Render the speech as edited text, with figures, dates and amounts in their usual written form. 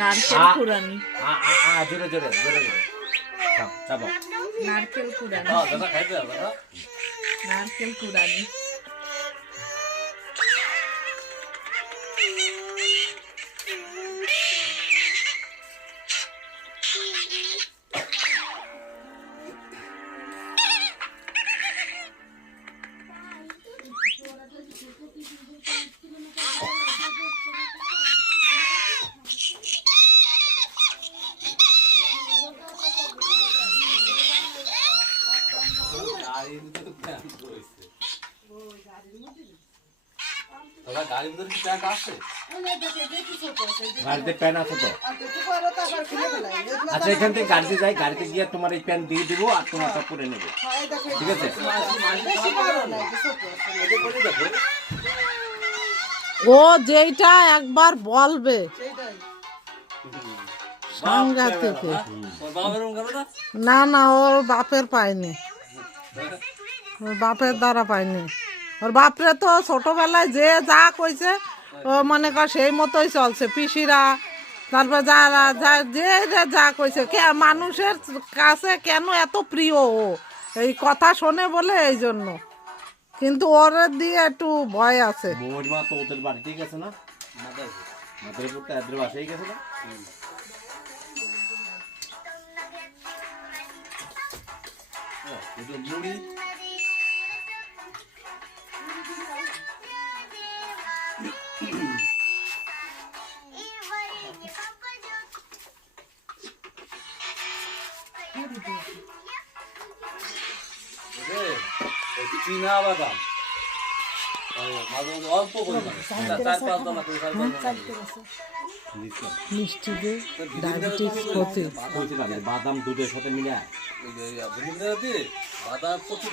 নারকেল কুড়ানি জোরে জোরে জোরে জোরে চাপো নারকেল কুড়ানি দাদা খাইতে হবে দাদা নারকেল কুড়ানি গাড়িতে প্যান আছে তো আচ্ছা এখান থেকে গাড়িতে যাই গাড়িতে গিয়ে তোমার এই প্যান দিয়ে দিব আর তোমার সব করে নেবে ঠিক আছে ও যেইটা একবার বলবে সাংঘাতিক। না না ওর বাপের পায়নি, ওর বাপের দ্বারা পায়নি। ওর বাপরে তো ছোটবেলায় যে যা কইছে ও মনে কর সেই মতোই চলছে। পিসিরা তারপর যারা যে যা কইছে মানুষের কাছে কেন এত প্রিয় ও এই কথা শোনে বলে এই জন্য, কিন্তু ওর দিয়ে একটু ভয় আছে। মোর মা তো ওদের বাড়িতেই গেছে না, মাদারীপুরটা এদের বাসায় গেছে না। মুড়ি চীনা বাদাম অল্প মিষ্টি দিয়ে ডায়াবেটিস ক্ষতি। বাদাম দুধের সাথে মিলে বাদাম প্রচুর